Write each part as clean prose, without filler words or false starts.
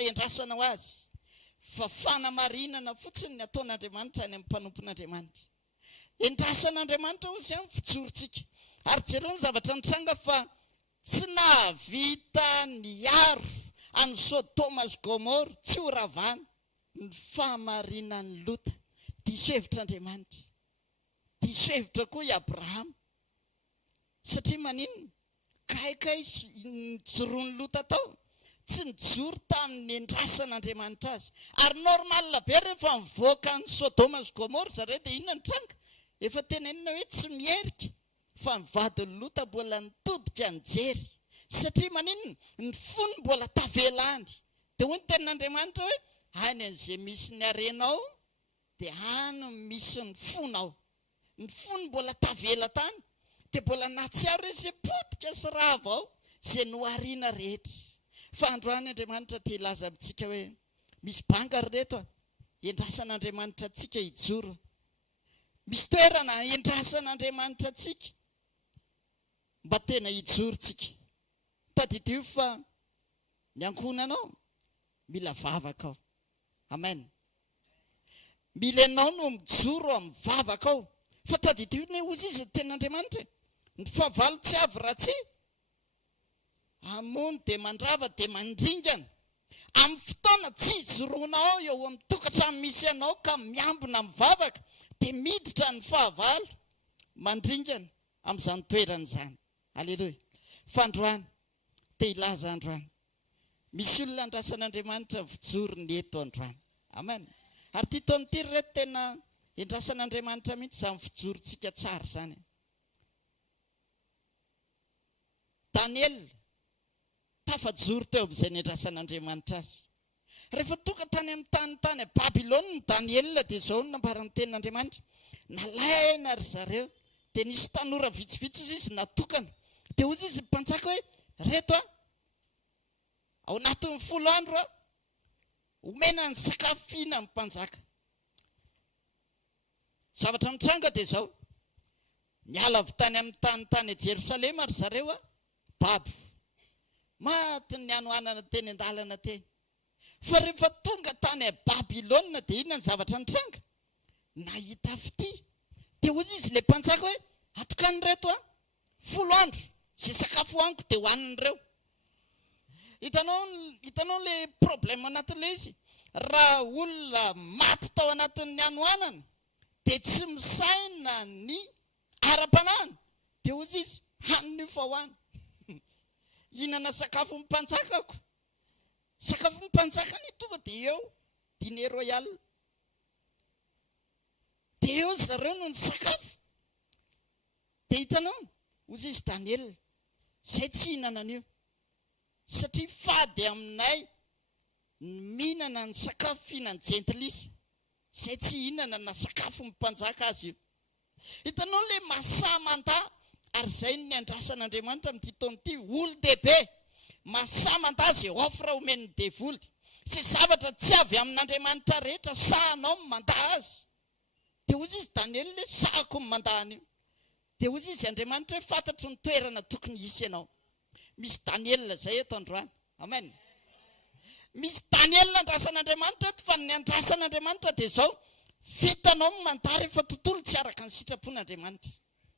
zavatra endrasana ho azy fa fanamarinana fotsiny ny ataon'Andriamanitra any amin'ny mpanompon'Andriamanitra. Endrasan'Andriamanitra ozy amin'ny fijorotsika. Ary jereo ny zavatra nitranga fa tsy nahavita niaro any Sodoma sy Gomora tsy ho ravana ny fahamarinan'ny Lota. Diso hevitr'Andriamanitra. Diso hevitra koa i Abrahama. Satria maninona? Kaikai nijoroan'ny Lota tao. Tsy nijoro tamin'ny endrasan'Andriamanitra azy. Ary normal be rehefa mivoaka ny Sodoma sy Gomora zareo dia inona ny tranga? Efa tenenina hoe tsy mierika. Fa ny vadin'ny Lota mbola nitodika nijery. Satria maninona? Ny fony mbola tavelany. Dia hoy ny tenin'Andriamanitra hoe any an'izay misy ny arenao dia any misy ny fonao. Ny fony mbola tavela tany. Dia mbola nahatsiaro izay potika sy rava ao izay nohariana rehetra. Fa androany Andriamanitra te hilaza amintsika hoe misy banga reto endrasan'Andriamanitra antsika hijoro. Misy toerana endrasan'Andriamanitra antsika mba tena hijoro tsika. Tadidio fa ny ankonanao mila vavaka ao. Amen. Mila ianao no mijoro amin'ny vavaka ao. Fa tadidio ny ozy izy ten'Andriamanitra. Ny fahavalo tsy avy ratsy. Amony dia mandrava dia mandringana. Amin'ny fotoana tsy hijoroana ao eo amin'ny tokantrano misy ianao ka miambina mivavaka dia miditra ny fahavalo mandringana amin'izany toerana izany. Aleluia. Fandroany te hilaza androany. Misy olona andrasan'Andriamanitra vijorony eto androany. Amen. Ary ty taon'ity reto tena endrasan'Andriamanitra mihitsy izany fijorontsika tsara izany. Daniel tafajoro teo amin'izay nendrasan'Andriamanitra azy. Rehefa tonga tany amin'ny tany Babilôna ny Daniel dia izao no nambaran'ny tenin'Andriamanitra. Nalaina ry zareo dia nisy tanora vitsivitsy izy natokana. Dia ozy izy mpanjaka hoe reto ao anatin'ny 10 andro omena ny sakafo fihina amin'ny mpanjaka. Zavatra mitranga dia izao. Niala avy tany amin'ny tany Jerosalema ry zareo babo. Maty ny anoanana teny an-dalana teny. Fa rehefa tonga tany Babilôna dia inona ny zavatra nitranga? Nahita fity. Dia ozy izy ilay mpanjaka hoe atokany reto 10 andro. Izay sakafo hoaniko dia hoanin'ireo. Hitanao le problème anatin'ilay izy. Raha olona maty tao anatin'ny anoanana dia tsy misaina ny ara-panahiny. Dia ozy izy hanina io fa hoany. Hihinana sakafo mpanjakako. Sakafo mpanjaka ny tonga dia eo dîner royal. Dia eo zareo no ny sakafo. Dia hitanao ozy izy Daniel izay tsy hihinana an'io. Satria fady aminay mihinana ny sakafo fihinan jentilisa. Izay tsy hihinana na sakafo mpanjaka azy io. Hitanao le masamanda. Ary izay ny andrasan'Andriamanitra amin'ity taon'ity olo-dehibe. Masamanda izay offre omeny devoly. Izay zavatra tsy avy amin'Andriamanitra rehetra sahanao manda azy. Dia ozy izy Daniel le sahako mandahany io. Dia ozy izy Andriamanitra hoe fantatro ny toerana tokony hisy ianao. Misy Daniel zay eto androany. Amen. Misy Daniel andrasan'Andriamanitra eto fa ny andrasan'Andriamanitra dia izao. Vitanao ny manda rehefa tontolo tsy araka ny sitrapon'Andriamanitra.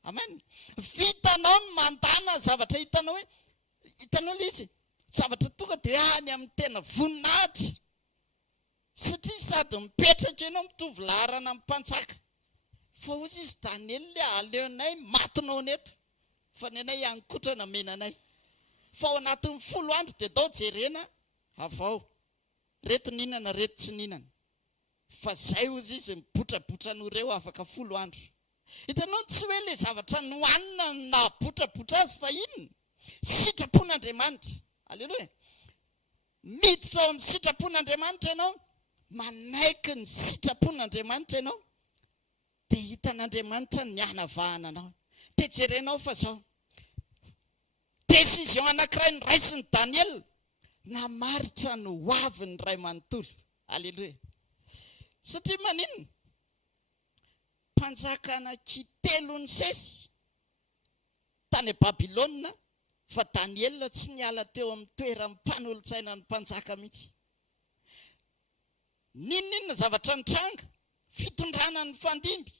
Amen. Vitanao ny mandana zavatra hitanao le izy. Zavatra tonga dia any amin'ny tena voninahitra. Satria sady mipetraka ianao mitovy laharana amin'ny mpanjaka. Fa ozy izy Daniel le aleonay matinao neto. Fa ny anay ankotrana menanay. Fa ao anatin'ny 10 andro dia dao jerena avao. Reto ninana, reto tsy ninana. Fa zay ozy izy mibotrabotra an'ireo afaka 10 andro. Hitanao tsy hoe le zavatra nohanina na botrabotra azy fa inona? Sitrapon'Andriamanitra. Aleluia. Miditra ao amin'ny sitrapon'Andriamanitra ianao. Manaiky ny sitrapon'Andriamanitra ianao. Dia hitan'Andriamanitra ny hanavahana anao. Dia jerenao fa zao. Décision anankiray niraisin'ny Daniel. Namaritra no hoavin'ny ray manontolo. Aleluia. Satria maninona? Mpanjaka anankitelo ny sesy tany Babilôna fa Daniel tsy niala teo amin'ny toeran'ny mpanolo-tsaina ny mpanjaka mihitsy. ninninona zavatra nitranga fitondrana ny fandimby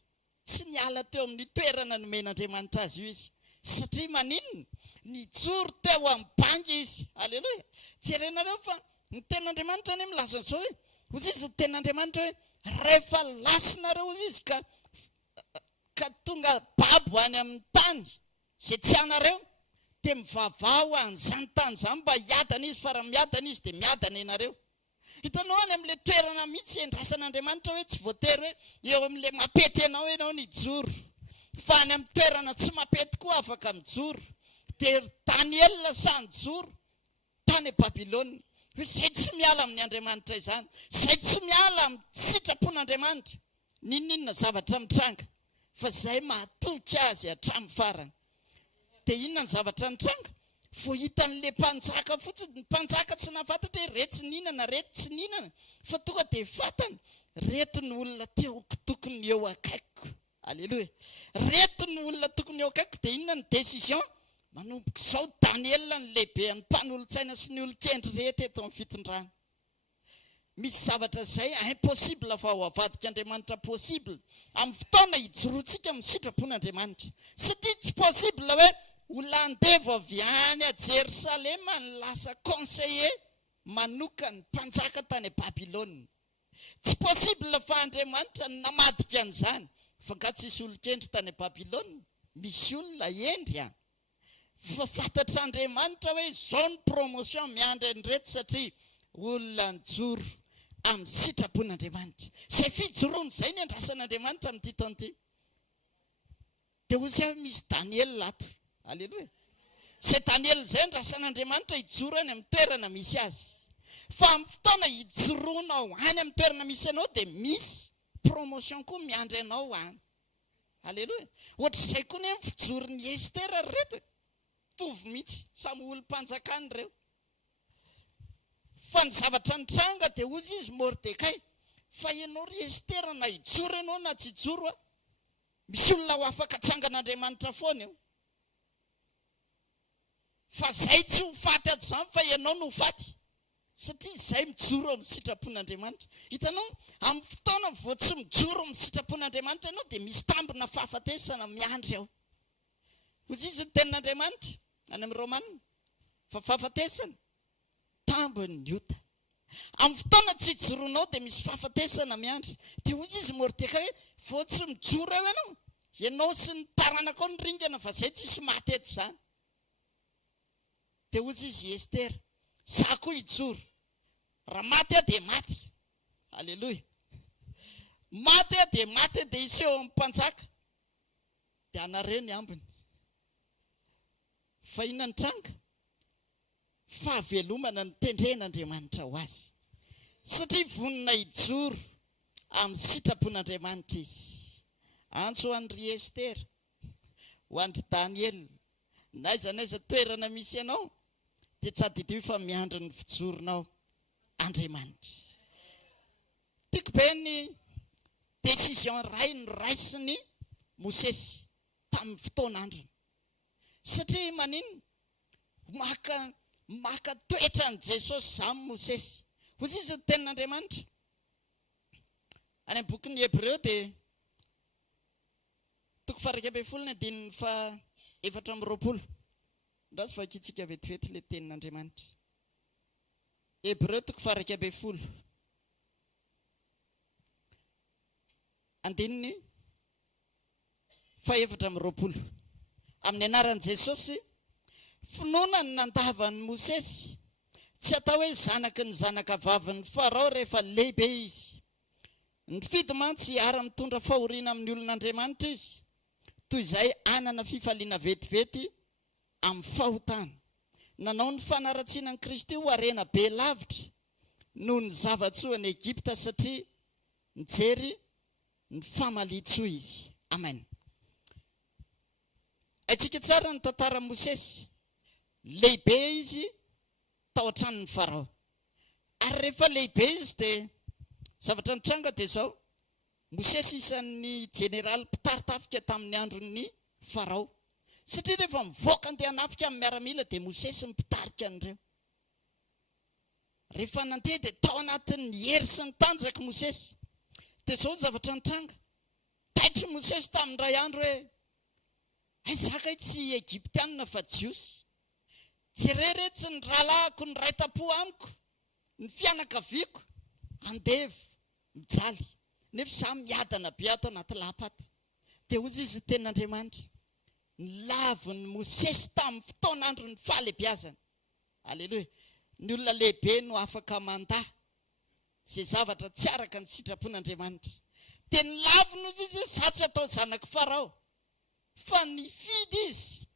tsy niala teo amin'ny toerana nomen'Andriamanitra azy io izy satria maninona nijoro teo amin'ny bangy izy. Aleloia. Jerenareo fa ny ten'Andriamanitra any milaza zao hoe ozy izy ny ten'Andriamanitra hoe rehefa lasinareo ozy izy ka tonga babo any amin'ny tany zay tsy anareo dia mivavao an'izany tany zany mba hiadana izy fa raha miadana izy dia miadana ianareo. Hitanao any amin'ilay toerana mihitsy endrasan'Andriamanitra hoe tsy voatery hoe eo amin'ilay mapety ianao nijoro fa any amin'ny toerana tsy mapety koa afaka mijoro. Dia Daniel sany joro tany Babilônia hoe zay tsy miala amin'ny Andriamanitra izany, zay tsy miala amin'ny sitrapon'Andriamanitra, ninninona zavatra mitranga fa zay mahatoky azy hatramin'ny farany. Dia inona ny zavatra nitranga? Vo hitan'le mpanjaka fotsiny, ny mpanjaka tsy nafantatra hoe reto tsy ninana, reto tsy ninana, fa tonga dia fatany reto ny olona tokony eo akaiko. Aleloia. Reto ny olona tokony eo akaiko. Dia inona ny décision? Manomboka izao Daniel ny lehibe ny mpanolontsaina sy ny olon-kendry rehetra eto amin'ny fitondrana. Misy zavatra izay impossible fa ho avadik'Andriamanitra possible amin'ny fotoana hijoroantsika amin'ny sitrapon'Andriamanitra. Satria tsy possible hoe olona andevo avy any a Jerosalema ny lasa conseiller manoka ny mpanjaka tany Babilônia. Tsy possible fa Andriamanitra namadika an'izany. Fa nga tsisy olon-kendry tany Babilônia, misy olona endry fa fantatr'Andriamanitra hoe izao ny promotion miandry an'ireto satria olona nijoro amin'ny sitrapon'Andriamanitra. Izay fijoroany izay ny andrasan'Andriamanitra amin'ity taona ity. Dia hozy misy Daniel lato. Aleloia. Izay Daniel izay andrasan'Andriamanitra hijoro any amin'ny toerana misy azy. Fa amin'ny fotoana hijoroanao any amin'ny toerana misy anao dia misy promotion koa miandry anao any. Aleloia. Ohatr'izay koa ny fijoron'ny Estera reto. Tovy mihitsy samy olom-panjakany ireo. Fa ny zavatra nitranga dia ozy izy Mordekay fa ianao ry Estera na hijoro ianao na tsy hijoro misy olona ho afaka hatsangan'Andriamanitra foana eo. Fa zay tsy ho faty ato izany fa ianao no ho faty satria izay mijoro amin'ny sitrapon'Andriamanitra. Hitanao amin'ny fotoana vao tsy mijoro amin'ny sitrapon'Andriamanitra ianao dia misy tambina fahafatesana miandry ao. Ozy izy ny tenin'Andriamanitra any amin'ny Romanina fa fahafatesana tambiny ota. Amin'ny fotoana tsy hijoronao dia misy fahafatesana miandry. Dia ozy izy Mordekay vao tsy mijoro eo ianao sy ny taranako ny ringana fa zay tsisy maty eto izany. Dia ozy izy Estera, za koa hijoro. Raha maty dia maty. Aleloia. Maty dia maty dia iseho amin'ny mpanjaka. Dia anareo ny ambiny. Fa inona ny tranga? Fahavelomana ny tendren'Andriamanitra ho azy. Satria vonina hijoro amin'ny sitrapon'Andriamanitra izy. Antso ho an'ry Estera, ho an'ry Daniel, n'aiza toerana misy ianao dia tsy adidio fa miandry ny fijoronao Andriamanitra. Tiako be ny décision ray ny raisiny Mosesy tamin'ny fotoan'androny. Satria maninona maka toetra an' Jesosy izany Mosesy. Ozy izy ny tenin'Andriamanitra. Any amin'ny bokin'ny Hebreo dia toko 12:4. Ndraso vakitsika vetivety ilay tenin'Andriamanitra. Hebreo toko 12. Andininy 4:20. Amin'ny anaran'i Jesosy, finoana ny nandavan'ny Mosesy, tsy atao hoe zanaky ny zanaka vavin'ny Farao rehefa lehibe izy. Nifidy mantsy ara-mitondra fahoriana amin'ny olon'Andriamanitra izy, toy izay anana fifaliana vetivety amin'ny fahotana. Nanao ny fanaratsiana ny Kristy ho harena be lavitra noho ny zavatsoa ny Egipta satria nijery ny famalitsoa izy. Amen. Aitsika tsara ny tantara Mosesy. Lehibe izy tao an-tranon'ny Farao. Ary rehefa lehibe izy dia zavatra nitranga dia izao. Mosesy isan'ny jeneraly mpitaritafika tamin'ny andron'ny Farao. Satria rehefa mivoaka andeha hanafika amin'ny miaramila dia Mosesy mipitarika an'ireo. rehefa nandeha dia tao anatin'ny hery sy ny tanjaka Mosesy. Dia izao zavatra nitranga. Taitry Mosesy tamin'ny ray andro hoe aizaka tsy Egyptianina fa jiosy. Jereretsy ny rahalahiko ny raitapo amiko, ny fianakaviako, andevo, mijaly. Nefa izaho miadana be ato anaty lapaty. Dia hozy izy tenin'Andriamanitra. Ny lavon'ny Mosesy tamin'ny fotoan'andro ny fahalehibiazana. Aleluia. Ny olona lehibe no afaka mandahy izay zavatra tsy araka ny sitrapon'Andriamanitra. Dia ny lavony izy izy satsy atao zanaka Farao. Fa nifidy izy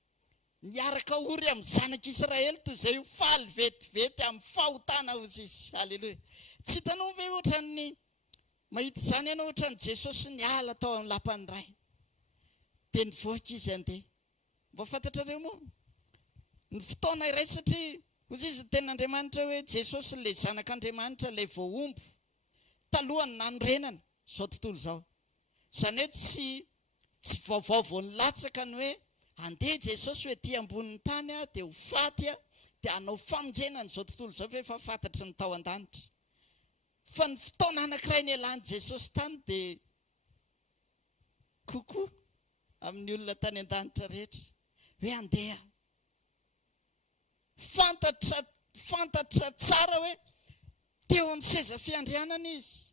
niaraka ory amin'ny zanak'Israely toy izay ho faly vetivety amin'ny fahotana hozy izy. Aleluia. Tsy hitanao ve ohatran'ny mahita izany ianao ohatran'ny Jesosy niala tao amin'ny lapany ray. Dia nivoaka izy andeha. Mba fantatrareo moa ny fotoana iray satria hozy izy tenin'Andriamanitra hoe Jesosy ilay zanak'Andriamanitra ilay voaombo talohany nanorenana izao tontolo izao. Izany hoe tsy vaovao ny latsaka ny hoe andeha Jesosy hoe ty ambonin'ny tany dia ho faty dia hanao famonjenana izao tontolo izao fa efa fantatry ny tao an-danitra. Fa ny fotoana anankiray ny ialany Jesosy tany dia kokoa amin'ny olona tany an-danitra rehetra hoe andeha fantatra tsara hoe teo amin'ny seza fiandrianana izy,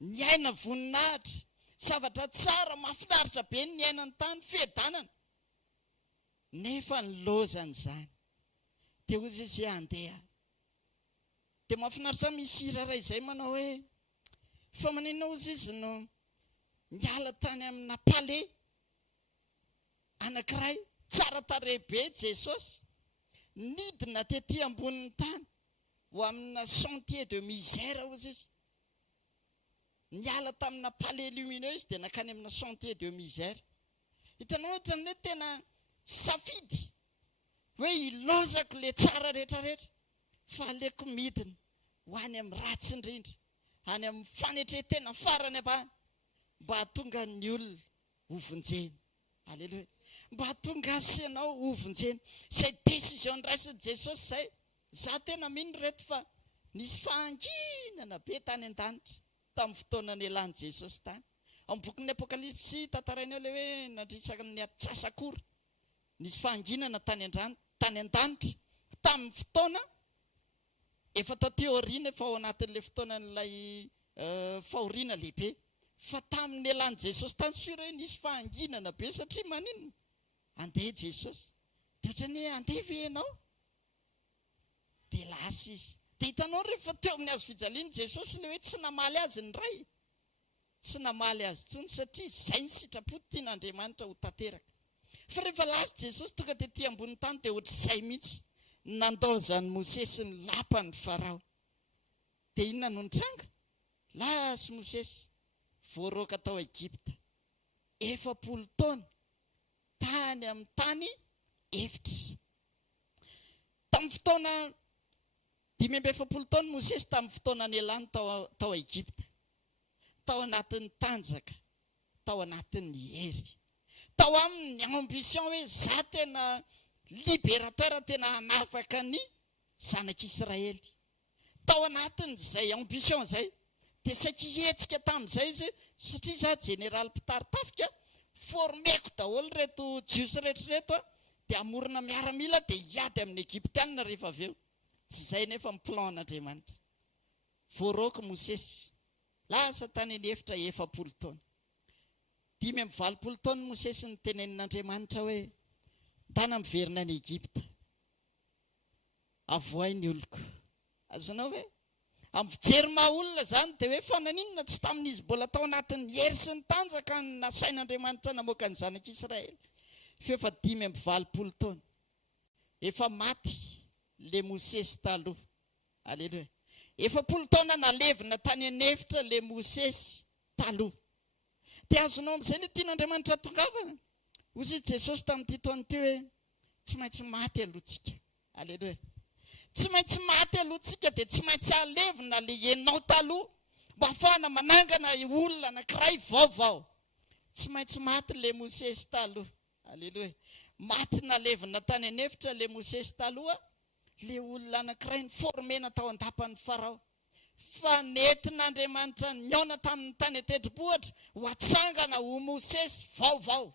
niaina voninahitra, zavatra tsara mahafinaritra be ny ainany tany fiadanana, nefa ny lozany izany dia hozy izy andeha. Dia mahafinaritra misy hira iray izay manao hoe fa maninona hozy izy no niala tany amina palais anankiray tsara tarehy be Jesosy, nidina tetỳ ambonin'ny tany ho amina sentier de misère hozy izy. Niala tamina palais lumineux izy dia nakany amina sentier de misère. Hitanao ohatrany hoe tena safidy hoe ilozako le tsara rehetrarehetra fa aleko midina ho any amin'ny ratsy indrindra, any amin'ny fanetretena farany ambany, mba hahatonga ny olona ho vonjeny. Aleluia. Mba hahatonga asianao ho vonjeny. Izay décision niraisiny Jesosy izay, za tena mino reto fa nisy fahanginana be tany an-danitra tamin'ny fotoana nialany Jesosy tany. Amin'ny bokin'ny Apokalipsy tantaraina eo ilay hoe nandrisaka ny atsasak'ora. Nisy fahanginana tany an-danitra tamin'ny fotoana efa tao teoriana efa ao anatin'ilay fotoanan'ilay fahoriana lehibe. Fa tamin'ny ialany Jesosy tany sura hoe nisy fahanginana be satria maninona? Andeha Jesosy. Dia ohatrany hoe andeha ve ianao? Dia lasa izy. Dia hitanao rehefa teo amin'ny hazo fijaliana Jesosy ilay hoe tsy namaly azy ny ray. Tsy namaly azy intsony satria izay ny sitrapo tian'Andriamanitra ho tanteraka. Fa rehefa lasa Jesosy tonga tetỳ ambonin'ny tany dia ohatr'izay mihitsy nandaozan'ny Mosesy ny lapany Farao. Dia inona no nitranga? Lasa Mosesy voaroaka tao Egypta 40 taona tany amin'ny tany efitra. Tamin'ny fotoana 570 taona Mosesy tamin'ny fotoana nialany tao Egypta, tao anatin'ny tanjaka, tao anatin'ny hery, tao amin'ny ambition hoe za tena libérateur, tena hanafaka ny zanak'Israely. Tao anatin'izay ambition izay dia saika hihetsika tamin'izay izy satria za général mpitarintafika formeko daholo reto jiosy rehetrareto dia amorona miaramila dia hiady amin'ny Egyptianina rehefa avy eo. Tsy izay nefa ny plan an'Andriamanitra. Voaroaka Mosesy lasa tany anefitra 40 taona. 520 taona Mosesy ny tenenin'Andriamanitra hoe ndana miverina any Egypta, avoay ny oloko. Azonao hoe amin'ny fijery maha olona izany dia hoe fananinona tsy tamin'izy mbola tao anatin'ny hery sy ny tanjaka ny nasain'Andriamanitra namoaka ny zanak'Israely. Efa 520 taona efa maty le Mosesy taloha. Aleluia. 40 taona nalevina tany anefitra le Mosesy taloha. Dia azonao amin'izay ny tian'Andriamanitra tongavana. Hozy Jesosy tamin'ity taona ity hoe tsy maintsy maty alohantsika. Aleluia. Tsy maintsy maty alohantsika dia tsy maintsy alevina le ianao taloha mba ahafahana manangana olona anankiray vaovao. Tsy maintsy maty le Mosesy taloha. Aleluia. Maty nalevina tany anefitra le Mosesy taloha le olona anankiray ny formena tao an-tapan'ny farao fa nentin'Andriamanitra niona tamin'ny tany tendrombohitra ho atsangana ho Mosesy vaovao.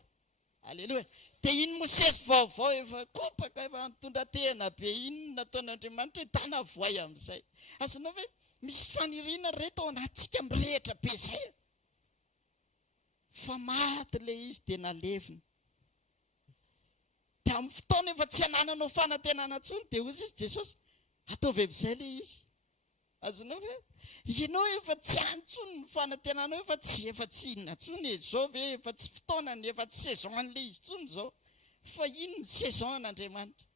Aleloia. Dia iny Mosesy vaovao efa kopaka efa mitondra tena be iny nataon'Andriamanitra tana voay amin'izay. Azonao ve misy faniriana reto ao anatsika mirehitra be izay. Fa maty le izy dia nalevina. Dia amin'ny fotoana efa tsy hanananao fanantenana intsony dia hozy izy Jesosy ataovy amin'izay le izy. Azonao ve? Ianao efa tsy antsony ny fanantenanao efa tsy inona intsony izao ve efa tsy fotoanany efa tsy saison an'le izy intsony izao. Fa iny ny saison an'Andriamanitra.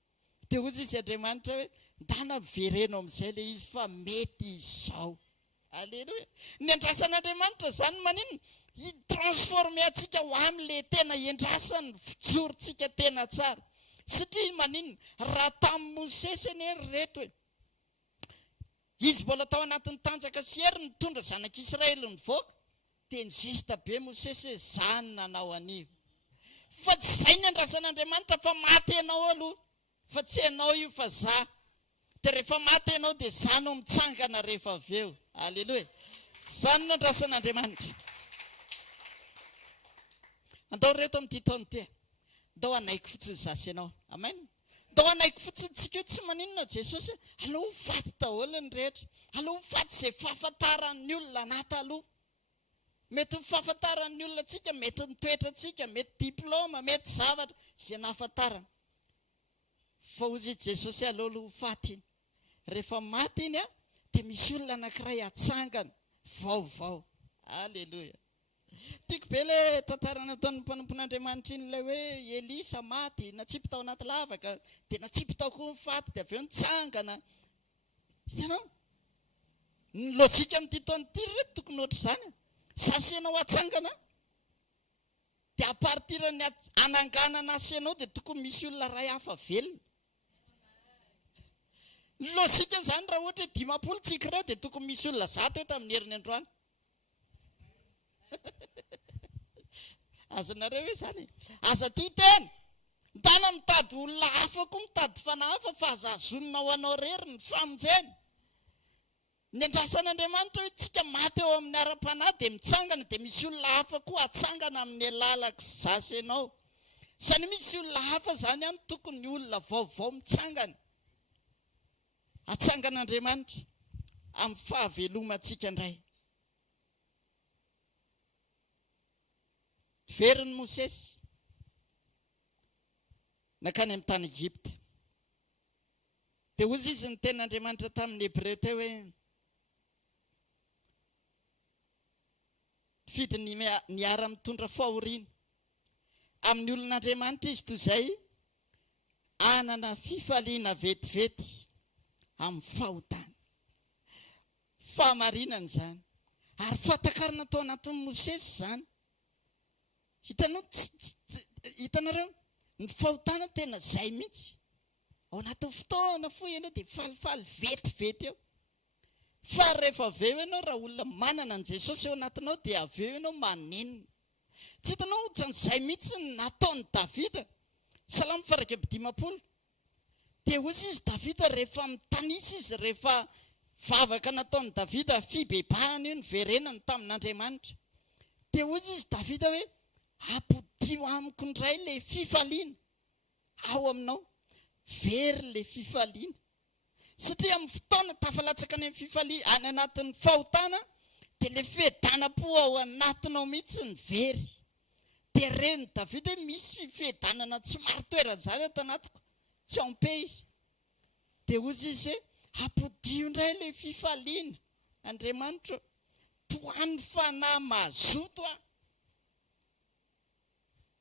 Dia hozy izy Andriamanitra hoe ndana mivereno amin'izay le izy fa mety izao. Aleloia. Ny andrasan'Andriamanitra zany maninona? Transforme atsika ho amin'le tena iandrasany fijorontsika tena tsara. Satria maninona? Raha tamin'ny Mosesy eny reto hoe izy mbola tao anatin'ny tanjaka sy hery mitondra zanak'Israely nivoaka dia nizesta be Mosesy hoe zany nanao anio. Fa tsy izay ny andrasan'Andriamanitra fa maty ianao aloha. Fa tsy ianao io fa za. Dia rehefa maty ianao dia za no mitsangana rehefa avy eo. Aleloia. Zany no andrasan'Andriamanitra. Andao reto amin'ity taona ty. Andao anaiky fotsiny zasy ianao. Amen. Andao anaiky fotsiny tsika tsy maninona Jesosy. Aleo ho faty daholo ny rehetra. Aleo ho faty izay fahafantaran'ny olona anaty aloha. Mety fahafantaran'ny olona tsika, mety ny toetratsika, mety diplôma, mety zavatra izay nahafantarana. Fa hozy Jesosy aleo ho faty. Rehefa maty iny dia misy olona anankiray atsangana vaovao. Aleloia. Tiako be ilay tantara nataon'ny mpanompon'Andriamanitra iny ilay hoe Elisa maty, natsipy tao anaty lavaka, dia natsipy tao koa ny faty, dia avy eo nitsangana. Hitanao? Ny lôjika amin'ity taona ity reto tokony ohatr' izany. Sasianao atsangana dia apartirany ananganana asianao dia tokony misy olona ray hafa velona. Ny lôjika izany raha ohatra hoe 50 tsika ireo dia tokony misy olona 100 eto amin'ny herin'ny androany. Azonareo hoe izany. Aza tia tena. Ndana mitady olona hafa koa mitady fanahy hafa fa aza azonina ho anao rery ny famonjena. Ny andrasan'Andriamanitra hoe tsika maty eo amin'ny ara-panahy dia mitsangana dia misy olona hafa koa atsangana amin'ny alalako zasy ianao. Izany misy olona hafa izany ihany tokony olona vaovao mitsangana. Atsangan'Andriamanitra amin'ny fahavelomantsika indray. Veriny Mosesy nakany amin'ny tany Egypta. Dia hozy izy ny ten'Andriamanitra tamin'ny Hebreo teo hoe fidy ny ara mitondra fahoriana. Amin'ny olon'Andriamanitra izy toy izay anana fifaliana vetivety amin'ny fahotana. Fahamarinana izany. Ary fahatakarana tao anatin'ny Mosesy izany. Hitanareo ny fahotana tena izay mihitsy. Ao anatin'ny fotoana fohy ianao dia falifaly vetivety eo. Fa rehefa avy eo ianao raha olona manana an' Jesosy eo anatinao dia avy eo ianao manenina. Tsy hitanao ohatran'izay mihitsy nataon'ny Davida. Salamo 120. Dia hozy izy Davida rehefa mitanisa izy, rehefa vavaka nataon'ny Davida fibebahana io ny verenany tamin'Andriamanitra. Dia hozy izy Davida hoe apodio amiko indray le fifaliana ao aminao. Very le fifaliana. Satria amin'ny fotoana tafalatsaka any amin'ny fifaliana, any anatin'ny fahotana, dia le fiedanam-po ao anatinao mihitsy ny very. Dia reny Davida misy fiedanana tsy maro toerana izany ato anatiko, tsy ampe izy. Dia hozy izy hoe apodio indray le fifaliana. Andriamanitra, toan'ny fanahy mazoto aho.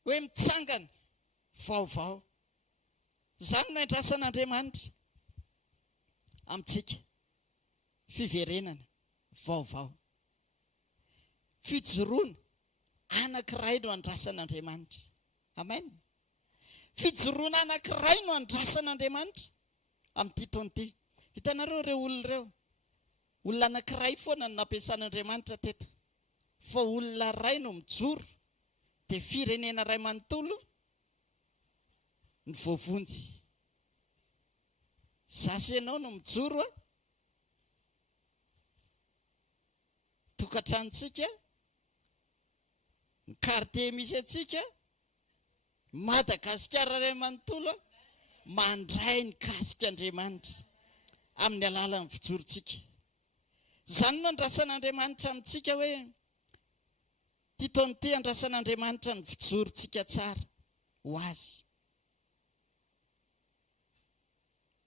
Hoe mitsangana vaovao. Izany no andrasan'Andriamanitra amintsika. Fiverenana vaovao. Fijoroana anankiray no andrasan'Andriamanitra. Amen. Fijoroana anankiray no andrasan'Andriamanitra amin'ity taona ity. Hitanareo ireo olona ireo. Olona anankiray foana no nampiasan'Andriamanitra teto. Fa olona iray no mijoro. Dia firenena iray manontolo ny voavonjy. zasy ianao no mijoro a tokantranontsika ny quartier misy atsika Madagasikara ray manontolo mandray ny kasika Andriamanitra amin'ny alalan'ny fijorontsika. Zany no andrasan'Andriamanitra amintsika hoe ty taona ty andrasan'Andriamanitra ny fijorontsika tsara ho azy.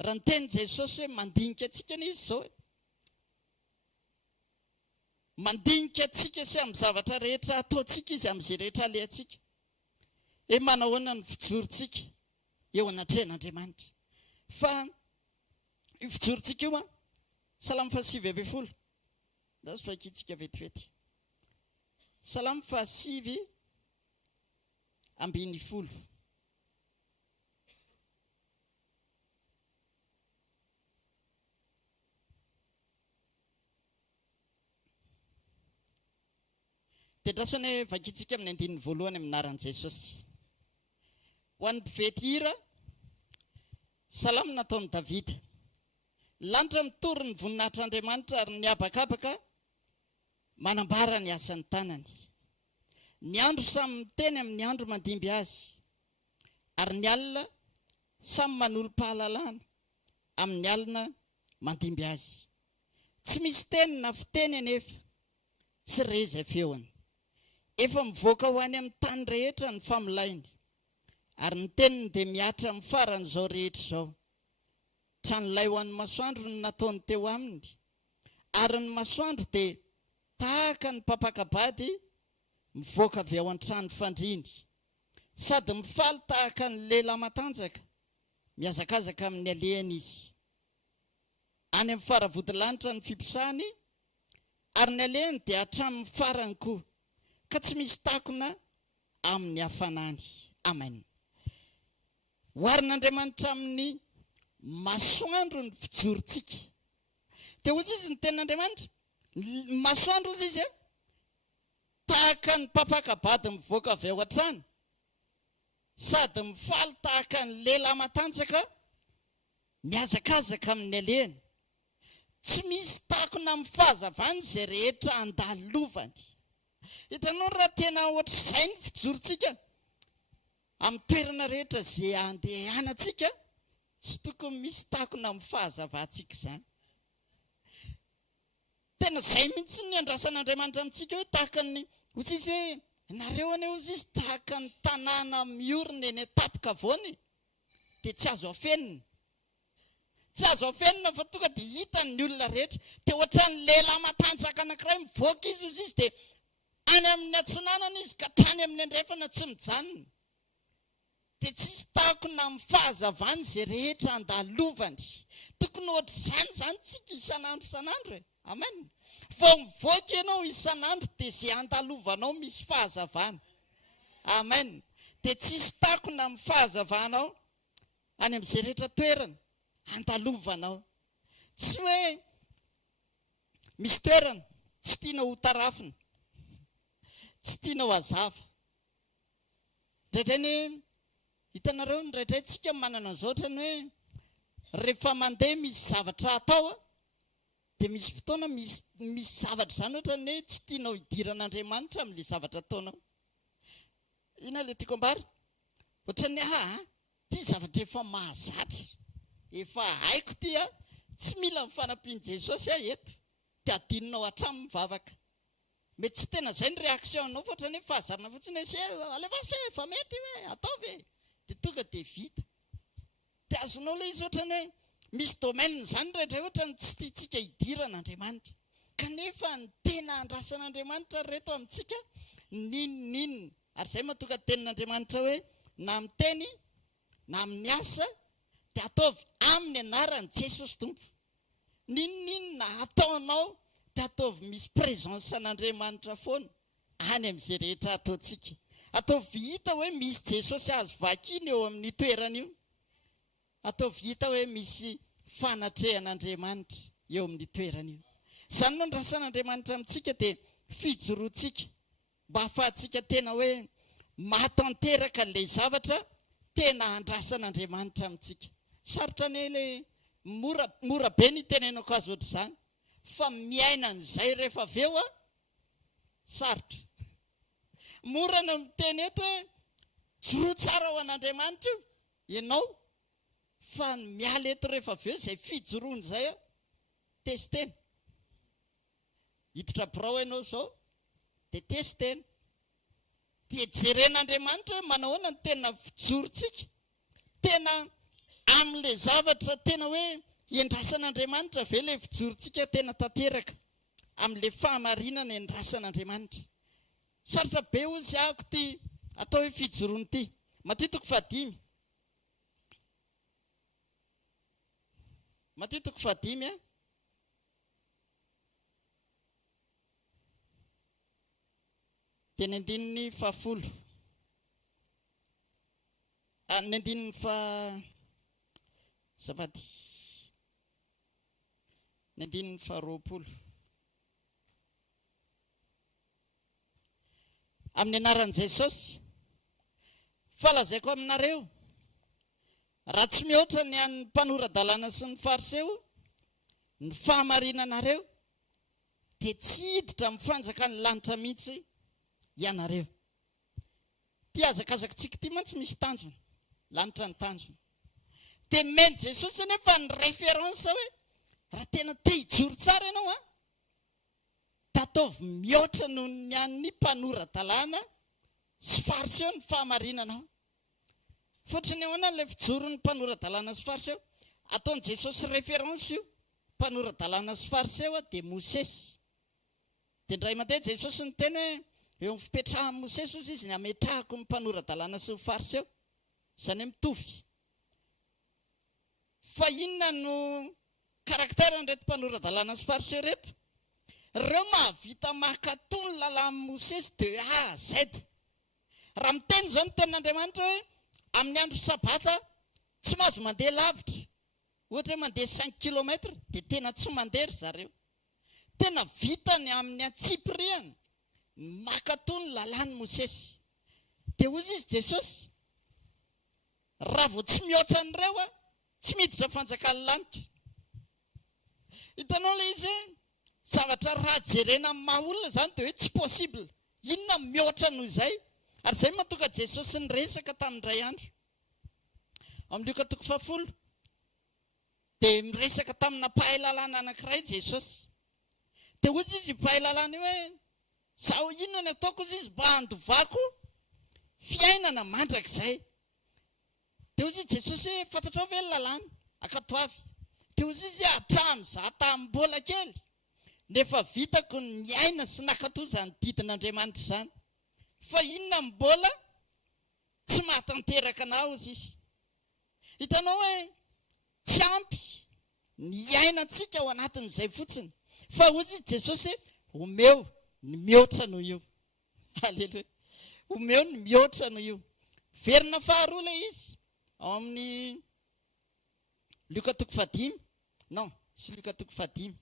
Raha ny teny Jesosy hoe mandinika atsika izy izao mandinika atsika sy amin'ny zavatra rehetra ataontsika izy amin'izay rehetra alehantsika. Manahoana ny fijorontsika eo anatrehan'Andriamanitra. Fa io fijorontsika io Salamo 5:20. Ndasy fakitsika vetivety. Salamo 5:20. Dia drasany vakitsika amin'ny 1 amin'ny anaran'i Jesosy. Ho an'ny mpivety hira, salamo nataon'i Davida. Lanitra mitory ny voninahitr'Andriamanitra ary ny habakabaka manambara ny asan'ny tanany. Ny andro samy miteny amin'ny andro mandimby azy, ary ny alina samy manolo-pahalalana amin'ny alina mandimby azy. Tsy misy teny na fiteny anefa, tsy reza feony. Efa mivoaka ho any amin'ny tany rehetra ny famolainy, ary ny teniny dia miatra amin'ny faran'izao rehetra izao. Tranolay ho an'ny masoandro no nataony teo aminy, ary ny masoandro dia tahaka ny mpapakabady mivoaka avy ao an-trano fandriny, sady mifaly tahaka ny lehilahy matanjaka miazakazaka amin'ny alehany izy. Any amin'ny faravodilanitra ny fipisahany, ary ny alehany dia hatramin'ny farany koa, ka tsy misy takona amin'ny hafanany. Amen. Hoarin'Andriamanitra amin'ny masoandro ny fijorontsika. Dia ozy izy ny tenin'Andriamanitra, masoandro ozy izy tahaka ny mpapakabady mivoaka avy ao an-trano, sady mifaly tahaka ny lehilahy matanjaka miazakazaka amin'ny alehany. Tsy misy takona amin'ny fahazavany izay rehetra andalovany. Hitanao raha tena ohatr'izay ny fijorontsika amin'ny toerana rehetra izay andehanantsika, tsy tokony misy takona amin'ny fahazavantsika izany. Tena izay mihitsy ny andrasan'Andriamanitra amintsika hoe tahaka ny ozy izy hoe nareo ane ozy izy tahaka ny tanàna miorina eny tapaka voany, dia tsy azo afenina. Tsy azo afenina fa tonga dia hitany olona rehetra. Dia ohatran'ny lehilahy matanjaka anankiray mivoaka izy ozy izy dia any amin'ny atsinanana izy ka trany amin'ny andrefana tsy mijanona. Dia tsisy takona amin'ny fahazavany izay rehetra andalovany. Tokony ohatr'izany zany tsika isan'andro isan'andro e. Amen. Vao mivoaka ianao isan'andro dia izay andalovanao misy fahazavana. Amen. Dia tsisy takona amin'ny fahazavanao any amin'izay rehetra toerana andalovanao. Tsy hoe misy toerana tsy tianao ho tarafina, tsy tianao hazava. Indraindray ny hitanareo indraindray tsika manana an'izao ohatrany hoe rehefa mandeha misy zavatra atao dia misy fotoana misy zavatra izany ohatrany hoe tsy tianao hidiran'Andriamanitra amin'ilay zavatra ataonao. Ina ilay tiako ambara? Ohatrany ty zavatra efa mahazatra, efa haiko ty tsy mila mifanampiany Jesosy eto, dia adininao hatramin'ny mivavaka. Mety tsy tena izay ny reaksionao fa ohatrany hoe fahazarana fotsiny hoe alevasy efa mety hoe ataovy e, dia tonga dia vita. Dia azonao ilay izy ohatrany hoe misy domaine izany rehetra ohatrany tsy tiantsika hidiran'Andriamanitra, kanefa ny tena andrasan'Andriamanitra reto amintsika ninonina. Ary izay mahatonga tenin'Andriamanitra hoe na amin'ny teny na amin'ny asa dia ataovy amin'ny anaran'i Jesosy Tompo. Ninonina ataonao dia ataovy misy présence an'Andriamanitra foana any amin'izay rehetra ataontsika. Ataovy hita hoe misy Jesosy azo vakiny eo amin'ny toerana io. Ataovy hita hoe misy fanatrehan'Andriamanitra eo amin'ny toerana io. Izany no andrasan'Andriamanitra amintsika dia fijoroantsika mba hahafahantsika tena hoe mahatanteraka ilay zavatra tena andrasan'Andriamanitra amintsika. Sarotra ane ilay mora be ny tenenako azy ohatr' izany fa miaina an'izay rehefa avy eo a sarotra. Morana miteny eto hoe joro tsara ho an'Andriamanitra io ianao fa miala eto rehefa avy eo izay fijoroany izay a testena. Hiditra birao ianao izao dia testena. Dia jeren'Andriamanitra hoe manahoana ny tena fijorontsika tena amin'ilay zavatra tena hoe endrasan'Andriamanitra ve ilay fijorontsika tena tanteraka amin'ilay fahamarinana endrasan'Andriamanitra. Sarotra be ozy ahako ty atao hoe fijoroany ity. Matitoko 5. Matitoko 5 a. Dia ny andininy 10. Ny andininy zavady. Ny andininy 20. Amin'ny anaran'i Jesosy falazaiko aminareo raha tsy mihoatra ny an'ny mpanoradalana sy ny fariseo ny fahamarinanareo dia tsy hiditra mifanjaka ny lanitra mihitsy ianareo. Ty azakazakitsika ty mantsy misy tanjona, lanitra ny tanjona. Dia meny Jesosy nefa ny référence hoe raha tena te hijoro tsara ianao a da ataovy mihoatra noho ny an'ny mpanoradalana sy fariseo ny fahamarinanao. Fotrany ahoana ilay fijoro ny mpanoradalana sy fariseo? Ataon'i Jesosy référence io mpanoradalana sy fariseo dia Mosesy. Dia indray mandeha Jesosy ny teny hoe eo amin'ny fipetrahan'i Mosesy ozy izy ny ametrahako ny mpanoradalana sy ny fariseo, izany hoe mitovy. Fa inona no karakteran'ireto mpanoradalana sy fariseo reto? Reo mahavita makatony lalàn'i Mosesy de A à Z. Raha miteny izao ny tenin'Andriamanitra hoe amin'ny andro sabata tsy mahazo mandeha lavitra, ohatra hoe mandeha 5 kilometra dia tena tsy mandeha ry zareo. Tena vitany amin'ny atsipiriany makatony lalàn'i Mosesy. Dia ozy izy Jesosy raha vao tsy mihoatra an'ireo a tsy miditra fanjakan'ny lanitra. Hitanao ilay izy zavatra raha jerena amin'ny maha olona izany dia hoe tsy possible. Inona mihoatra noho izay? Ary izay mahatonga Jesosy ny resaka tamin'indray andro amin'ny Luka 10 dia miresaka tamina mpahay lalàna anankiray Jesosy. Dia ozy izy mpahay lalàna io hoe zaho inona ny ataoko ozy izy mba handovako fiainana mandrakizay. Dia ozy izy Jesosy hoe fantatrao ve ny lalàna akatoavy? Dia ozy izy hatramin'izaho tamin'ny mbola kely nefa vitako ny miaina sy nakatoza ny didin'Andriamanitra izany. Fa inona mbola tsy mahatanteraka anao ozy izy. Hitanao hoe tsy ampy ny ainatsika ao anatin'izay fotsiny. Fa ozy izy Jesosy hoe omeo ny mihoatra noho io. Aleluia. Omeo ny mihoatra noho io. Verina faharoa ilay izy ao amin'ny Luka 10. Non, tsy Luka 10.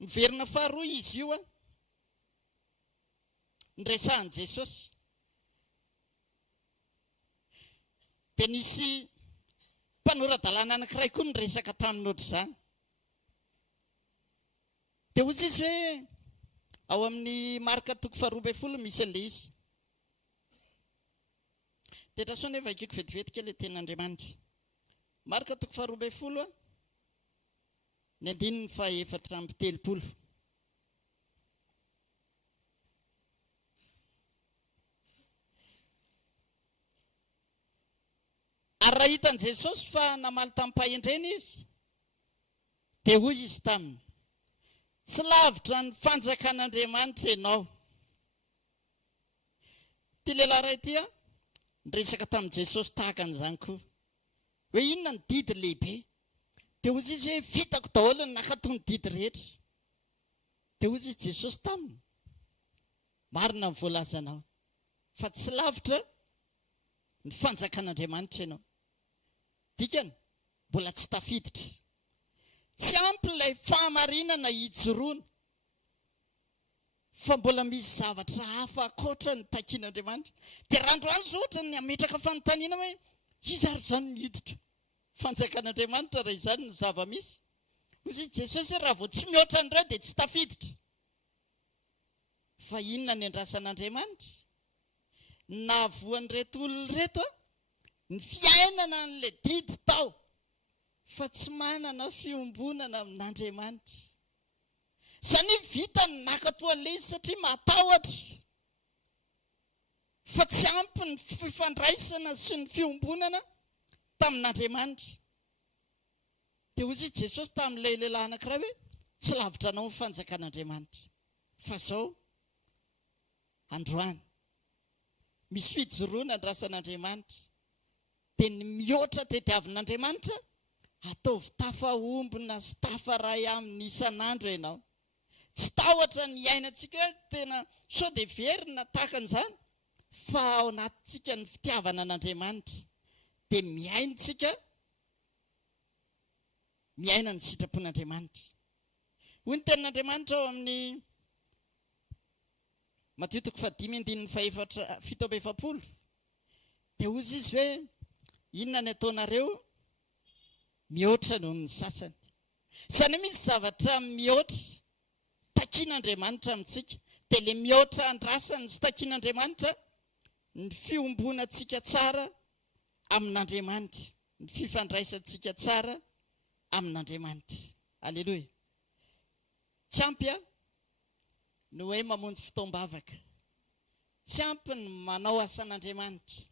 Miverina faharoa izy io a nyresahan'i Jesosy. Dia nisy mpanoradalàna anankiray koa nyresaka taminy ohatr'izany. Dia ozy izy hoe ao amin'ny Marka 12 misy an'ilay izy. Dia trasoa nefa akiko vetivety kely tenin'Andriamanitra. Marka 12 ny andininy 4:30. Ary raha hitan'i Jesosy fa namaly tamin'ny mpahendrena izy dia hoy izy taminy, tsy lavitra ny fanjakan'Andriamanitra ianao. Ty lehilahy iray ity niresaka tamin'i Jesosy tahaka an'izany koa hoe inona ny didy lehibe. Dia ozy izy hoe vitako daholo ny nakatony didy rehetra. Dia ozy izy Jesosy taminy, marina ny voalazanao fa tsy lavitra ny fanjakan'Andriamanitra ianao. Dikany mbola tsy tafiditra. Tsy ampy ilay fahamarinana hijoroana fa mbola misy zavatra hafa akoatra ny takian'Andriamanitra. Dia raha androany izao ohatra ny ametraka fanontaniana hoe izy ary izany ny hiditra. fanjakan'Andriamanitra raha izany ny zava-misy. Hozy Jesosy raha vao tsy mihoatra an'ireo dia tsy tafiditra. Fa inona ny andrasan'Andriamanitra? Nahavoan'ireto olona reto ny fiainana n'ilay didy tao, fa tsy manana fiombonana amin'Andriamanitra. Izany vita ny nakatoan'ilay izy satria matahotra, fa tsy ampy ny fifandraisana sy ny fiombonana tamin'Andriamanitra. Dia hozy Jesosy tamin'ilay lehilahy anankiray hoe tsy lavitra anao ny fanjakan'Andriamanitra. Fa izao androany misy fijoroana andrasan'Andriamanitra, dia ny mihoatra tediavin'Andriamanitra ataovy tafaombona sy tafaray amin'ny isan'andro ianao. Tsy tahotra ny iainantsika hoe tena sao dia verina tahaka an'izany, fa ao anatintsika ny fitiavana an'Andriamanitra dia miaina ny sitrapon'Andriamanitra. Hoy ny tenin'Andriamanitra ao amin'ny Mateo 5:7, dia hozy izy hoe inona ny ataonareo? Mihoatra noho ny sasany. Izany hoe misy zavatra mihoatra takian'Andriamanitra amintsika, dia ilay mihoatra andrasany sy takian'Andriamanitra ny fiombonatsika tsara amin'Andriamanitra, ny fifandraisantsika tsara amin'Andriamanitra. Aleloia. Tsy ampy no hoe mamonjy fotoam-bavaka, tsy ampy ny manao asan'Andriamanitra,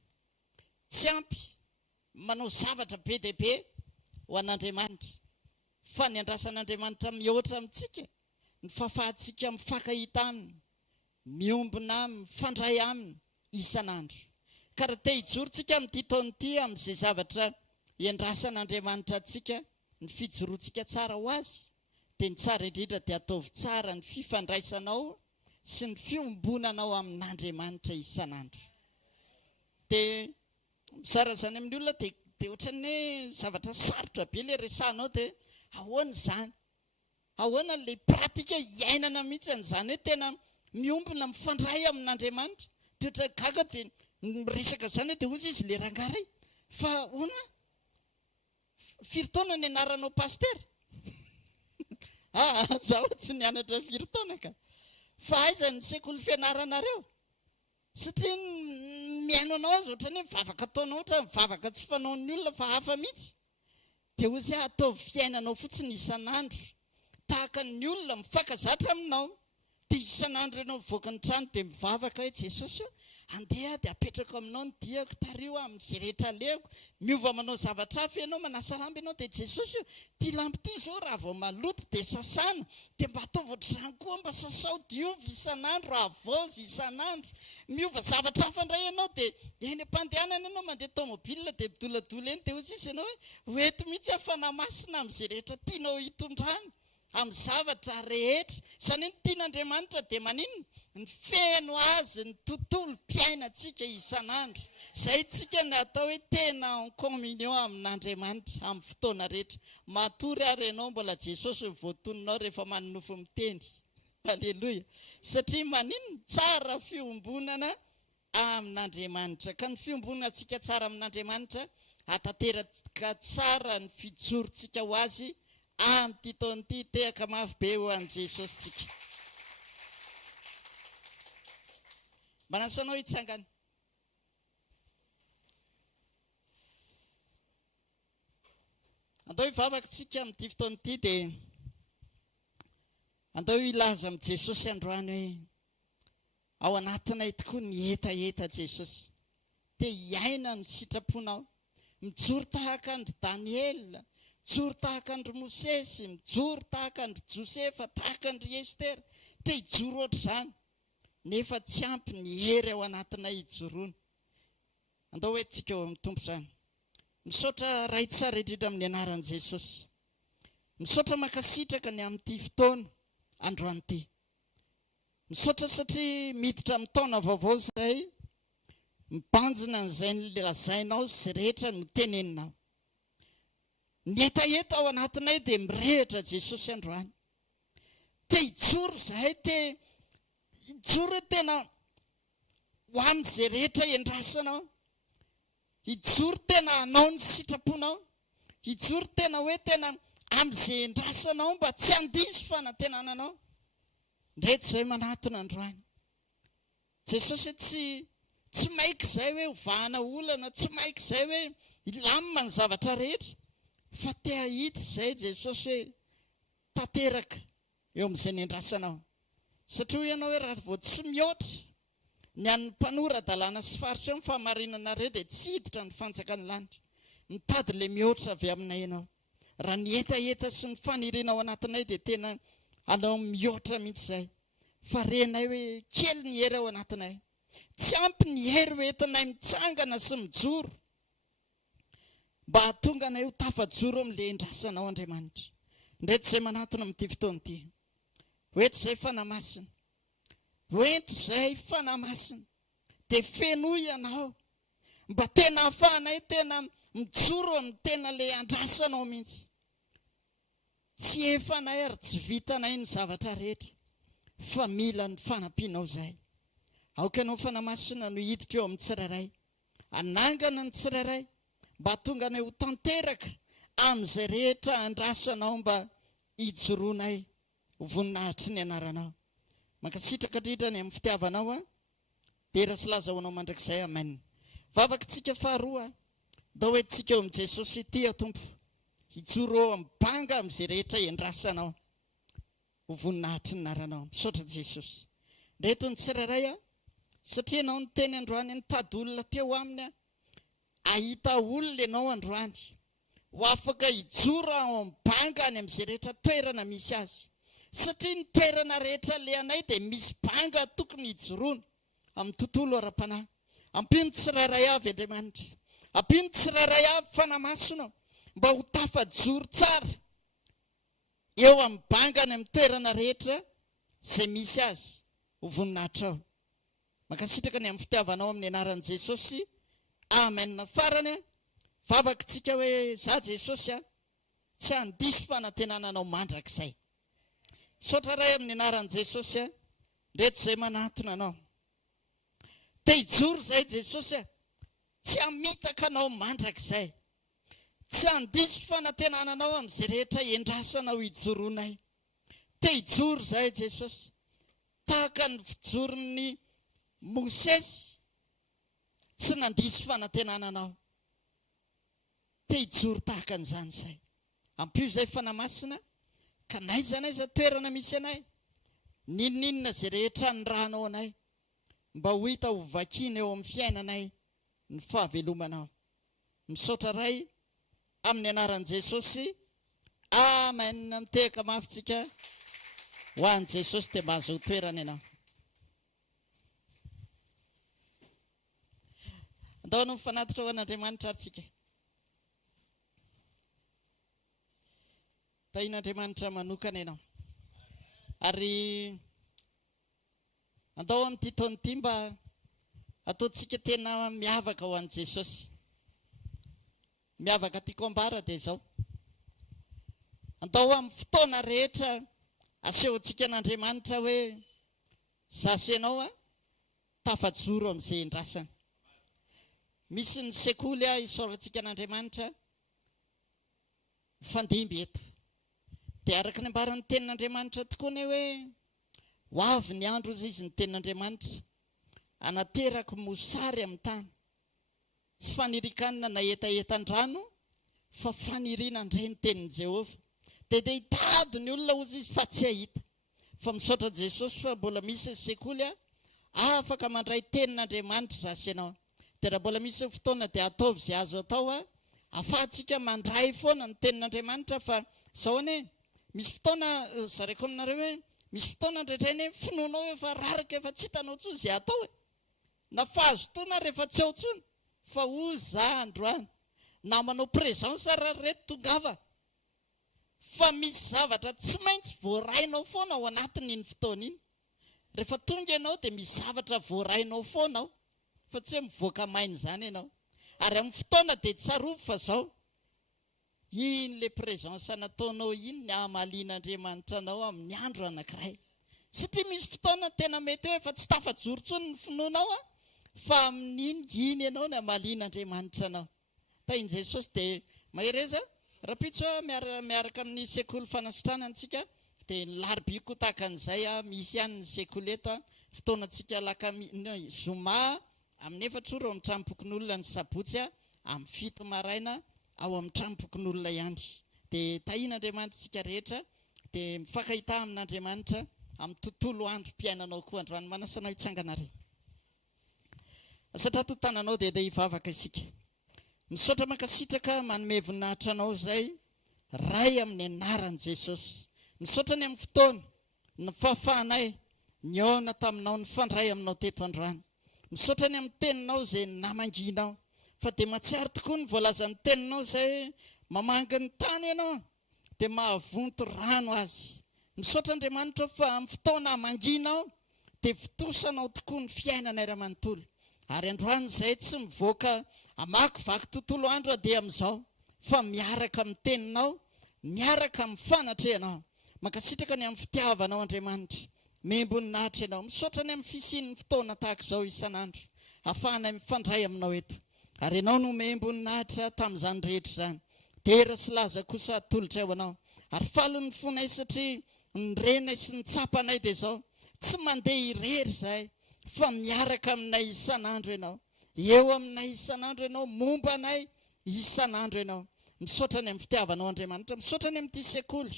tsy ampy manao zavatra be dia be ho an'Andriamanitra, fa ny andrasan'Andriamanitra mihoatra amintsika, ny fahafahantsika mifankahita aminy, miombona aminy, mifandray aminy isan'andro. Ka raha te hijorontsika amin'ity taon'ity amin'izay zavatra iandrasan'Andriamanitra antsika, ny fijoroantsika tsara ho azy, dia ny tsara indrindra dia ataovy tsara ny fifandraisanao sy ny fiombonanao amin'Andriamanitra isan'andro. Dia mizara izany amin'ny olona dia ohatran'ny hoe zavatra sarotra be ilay resahanao, dia ahoana izany? Ahoana ilay pratika iainana mihitsy an'izany hoe tena miombona mifandray amin'Andriamanitra? Dia ohatra gaga dia miresaka izany dia hozy izy ilay rangaray, fa hoana? Firy taona ny anaranao pastera? Zaho tsy nianatra firy taona ka. Fa aiza ny sekoly fianaranareo? Satria miaino anao azy ohatrany hoe mivavaka ataonao ohatra mivavaka tsy fanaon'ny olona fa hafa mihitsy. Dia hozy ataovy fiainanao fotsiny isan'andro tahaka ny olona mifankazatra aminao. Dia isan'andro ianao mivoaka ny trano dia mivavaka hoe Jesosy andeha dia apetrako aminao ny diako tario amin'izay rehetra leko. Miova manao zavatra hafa ianao, manasa lamba ianao dia Jesosy ty lamba ity izao raha vao maloto dia sasana, dia mba ataovy ohatr'izany koa mba sasao diovy isan'andro, avozy isan'andro. Miova zavatra hafa indray ianao dia eny am-pandehanana ianao mandeha tômôbilina dia midoladola eny dia hozy izy ianao hoe hoeto mihitsy hafana masina amin'izay rehetra tianao hitondrana amin'ny zavatra rehetra. Izany hoe ny tian'Andriamanitra dia maninona? Ny feno azy ny tontolo mpiainantsika isan'andro. Izay tsika ny atao hoe tena en communion amin'Andriamanitra amin'ny fotoana rehetra. Matory ary ianao mbola Jesosy voatoninao rehefa manonofo miteny. Aleloia. Satria maninona? Tsara fiombonana amin'Andriamanitra. Ka ny fiombonantsika tsara amin'Andriamanitra hatateraka tsara ny fijorontsika ho azy amin'ity taon'ity. Tehaka mafy be ho an'i Jesosy tsika. Manasanao hitsangana. Andao hivavaka tsika amin'ity fotoan'ity dia andao hilaza amin'i Jesosy androany hoe ao anatinay tokoa ny etaeta Jesosy. Dia hiaina ny sitraponao, mijoro tahaka andry Daniel, mijoro tahaka andry Mosesy, mijoro tahaka andry Josefa, tahaka andry Estera. Dia hijoro ohatr'izany, nefa tsy ampy ny hery ao anatinay hijoroana. Andao hoentsika eo amin'ny tompo izany. Misaotra ray tsara indrindra amin'ny anaran'i Jesosy. Misaotra makasitraka ny amin'ity fotoana androan'ity. Misaotra satria miditra amin'ny taona vaovao izay, mibanjina n'izay lazainao sy rehetra no teneninao. Ny etaeta ao anatinay dia mirehitra Jesosy androany. Te hijoro izahay, te hijoro tena ho amin'izay rehetra iandrasanao. Hijoro tena hanao ny sitraponao. hijoro tena hoe tena amin'izay ndrasanao mba tsy handisy fanantenananao. Ndreto izay manatona androany. Jesosy tsy maika izay hoe hovahana olana, tsy maika izay hoe ilamina ny zavatra rehetra, fa te hahita izay Jesosy hoe tanteraka eo amin'izay nendrasanao. Satria ianao hoe raha vao tsy mihoatra ny an'ny mpanorandalàna sy faritra eo ny fahamarinanareo dia tsy hiditra ny fanjakany lanitra. Mitady ilay mihoatra avy aminay ianao. Raha ny etaeta sy ny faniriana ao anatinay dia tena anao mihoatra mihitsy izay. Fa renay hoe kely ny hery ao anatinay. Tsy ampy ny hery ho entinay mitsangana sy mijoro mba hahatonga anay ho tafajoro amin'ilay endrasanao Andriamanitra. Ndreto izay manatona amin'ity fotoana ity. Hoeto izay fanamasina. Hoento izay fanamasina. Dia feno ianao mba tena hahafahanay tena mijoro amin'ny tena ilay andrasanao mihitsy. Tsy efanay ary tsy vitanay ny zavatra rehetra, fa mila ny fanampianao izay. Aoka ianao fanamasina no hiditra eo amin'ny tsirairay. Anangana ny tsirairay mba tonga anay ho tanteraka amin'izay rehetra andrasanao mba hijoroanay ho voninahitry ny anaranao. Mankasitraka indrindra ny amin'ny fitiavanao dia era sy laza hoanao mandrakizay. Amen. Vavaka tsika faharoa da hoentsika eo amin'i Jesosy ity a Tompo. Hijoro eo mibanga amin'izay rehetra endrasanao ho voninahitry ny anaranao. Misaotra Jesosy. Reto ny tsirairay satria ianao ny teny androany nitady olona teo aminy ahita olona ianao androany ho afaka hijoro ao mibanga any amin'izay rehetra toerana misy azy. Satria ny toerana rehetra lehanay dia misy banga tokony hijoroana amin'ny tontolo ara-panahy. Ampino tsirairay avy Andriamanitra. Ampino tsirairay avy fanamasina mba ho tafajoro tsara eo amin'ny banga any amin'ny toerana rehetra izay misy azy ho voninahitra ao. Mankasitraka ny amin'ny fitiavanao amin'ny anaran'i Jesosy. Amen. Farany vavaka tsika hoe za Jesosy tsy handisy fanantenananao mandrakizay. Misaotra ray amin'ny anaran'i Jesosy reto izay manatona anao. Te hijoro izay Jesosy tsy hamitaka anao mandrakizay. Tsy handisy fanantenananao amin'izay rehetra endrasanao hijoronay. Te hijoro izay Jesosy tahaka ny fijoron'ny Mosesy tsy nandisy fanantenananao. Te hijoro tahaka an'izany izay. Ampio izay fanamasina ka naiza toerana misy anay, ninninona izay rehetra ny rahanao anay mba ho hita ho vakina eo amin'ny fiainanay ny fahavelomanao. Misaotra ray amin'ny anaran'i Jesosy. Amen. Mitehaka mafitsika ho an'i Jesosy dia mba azo toerana ianao. Andao no mifanatitra ho an'Andriamanitra aritsika. Tahin'Andriamanitra manokana ianao. Ary andao amin'ity taona ity mba ataontsika tena miavaka ho an'i Jesosy. Miavaka tiako ambara dia izao. Andao amin'ny fotoana rehetra asehontsika an'Andriamanitra hoe zasy ianao tafajoro amin'izay endrasana. Misy ny sekoly isaorantsika an'Andriamanitra fandimby eto. Dia araka ny ambaran'ny tenin'Andriamanitra tokoa ny hoe ho avy ny andro izy ny tenin'Andriamanitra anateraka mosary amin'ny tany. Tsy fanirikanina na etaetan-drano fa faniriana indray ny tenin'i Jehovah. Dia hitady ny olona ozy izy fa tsy hahita. Fa misaotra Jesosy fa mbola misy sekoly afaka mandray tenin'Andriamanitra zasy ianao. Dia raha mbola misy fotoana dia ataovy izay azo atao ahafahantsika mandray foana ny tenin'Andriamanitra. Fa izao anie misy fotoana zareko aminareo hoe misy fotoana ndraitrany finoanao efa raraka efa tsy hitanao tsony izay atao na fahazotoana rehefa tsy ao tsony. Fa ho za androany na manao presansa raha reto tongava. Fa misy zavatra tsy maintsy voarainao foana ao anatin'iny fotoana iny. Rehefa tonga ianao dia misy zavatra voarainao foana ao, fa tsy hoe mivoaka maina izany ianao. Ary amin'ny fotoana dia tsarovy fa izao iny le presansa nataonao iny ny hamalian'Andriamanitra anao amin'ny andro anankiray. Satria misy fotoana tena mety hoe efa tsy tafajoro tsony ny finoanao fa amin'iny iny ianao ny hamalian'Andriamanitra anao. Tain'i Jesosy dia mahereza raha pitso miaraka amin'ny sekoly fanasitrana antsika dia laribiko tahaka an'izay misy ihany ny sekoly eto fotoanantsika zoma amin'ny 4 ora ao amin'ny trampokon'olona ny sabotsy amin'ny 7 maraina ao amin'ny trampokon'olona ihany dia tahian'Andriamanitra tsika rehetra dia mifankahita amin'Andriamanitra amin'ny tontolo andro mpiainanao koa androany manasanao hitsangana re satria totananao dia hivavaka isika misaotra mankasitraka manome voninahitra anao zay ray amin'ny anaran'i Jesosy misaotra ny amin'ny fotoana ny fahafahanay niona taminao ny fandray aminao teto androany misaotra ny amin'ny teninao zay namanginao fa dia matsiaro tokoa ny voalazan'ny teninao zay mamangy ny tany ianao dia mahavonto rano azy misaotra Andriamanitra fa amin'ny fotoana amanginao dia fitosanao tokoa ny fiainana iray-manontolo ary androany zay tsy mivoaka amakivaky tontolo andro dia amin'izao fa miaraka amin'ny teninao miaraka amin'ny fanatrehanao mankasitraka ny amin'ny fitiavanao Andriamanitra memboninaitra ianao misaotra ny amin'ny fisian'ny fotoana tahaka izao isan'andro ahafahanay mifandray aminao eto ary ianao no memboninaitra tamin'izany rehetra zany tera sy laza kosa tolotra ao anao ary falon'ny fonay satria ny renay sy ny tsapanay dia izao tsy mandeha irery zahay fa miaraka aminay isan'andro ianao eo aminay isan'andro ianao momba anay isan'andro ianao misaotra ny amin'ny fitiavanao Andriamanitra misaotra ny amin'ity sekoly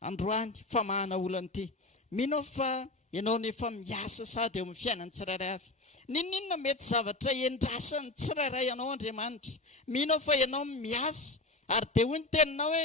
androany famahana olana ity mino fa ianao nefa miasa sady eo amin'ny fiainany tsirairay avy ninona mety zavatra endrasan'ny tsirairay ianao Andriamanitra mino fa ianao miasa ary dia hoy ny teninao hoe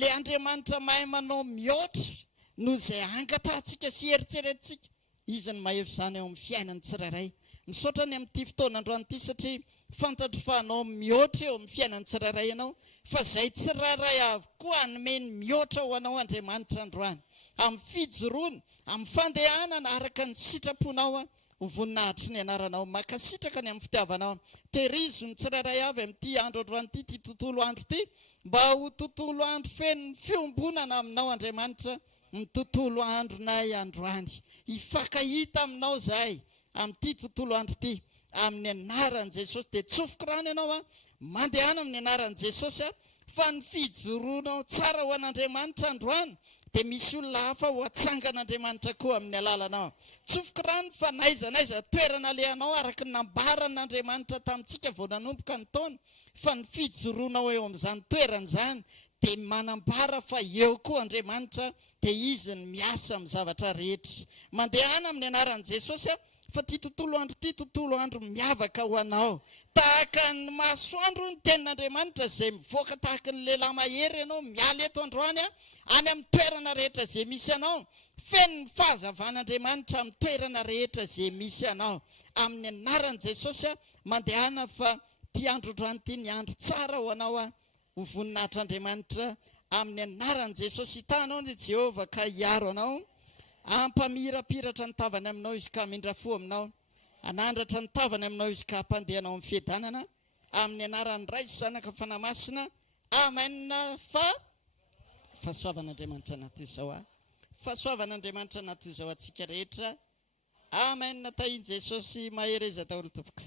le Andriamanitra mahay manao mihoatra no izay angatantsika sy eritreretintsika izy ny mahevy izany eo amin'ny fiainany tsirairay misaotra ny amin'ity fotoana androany ity satria fantatro fa anao mihoatra eo amin'ny fiainany tsirairay ianao fa izay tsirairay avokoa anomeny mihoatra ho anao Andriamanitra androany amin'ny fijoroana amin'ny fandehanana araka ny sitraponao ho voninahitry ny anaranao makasitraka ny amin'ny fitiavanao terizo ny tsirairay avy amin'ity andro androany ity ty tontolo andro ity mba ho tontolo andro fen'ny fiombonana aminao Andriamanitra ny tontolo andronay androany hifankahita aminao zahay amin'ity tontolo andro ity amin'ny anaran'i Jesosy dia tsofoko rano ianao mandehana amin'ny anaran'i Jesosy fa ny fijoroanao tsara ho an'Andriamanitra androany dia misy olona hafa ho atsangan'Andriamanitra koa amin'ny alalanao tsofoko rano fa naizanaiza toerana lehanao araka ny nambaran'Andriamanitra tamintsika vao nanomboka ny taona fa ny fijoroanao eo amin'izany toerana izany dia manambara fa eo koa Andriamanitra dia izy ny miasa amin'ny zavatra rehetra mandehana amin'ny anaran'i Jesosy fa ty tontolo andro miavaka ho anao tahaka ny masoandro ny tenin'Andriamanitra zay mivoaka tahaka ny lehilahy mahery ianao miala eto androany any amin'ny toerana rehetra zay misy anao fen'ny fahazavan'Andriamanitra amin'ny toerana rehetra zay misy anao amin'ny anaran'i Jesosy mandehana fa ty andro androany ty ny andro tsara ho anao ho voninahitr'Andriamanitra amin'ny anaran'i Jesosy hitanao ny Jehovah ka hiaro anao ampamirapiratra ny tavany aminao izy ka mindrafo aminao anandratra ny tavany aminao izy ka hampandehanao amin'ny fiadanana amin'ny anaran'ny Ray sy Zanaka fanamasina amen fahasoavan'Andriamanitra anaty izao fahasoavan'Andriamanitra anaty izao atsika rehetra amen tahian Jesosy mahery izy daholo tompoko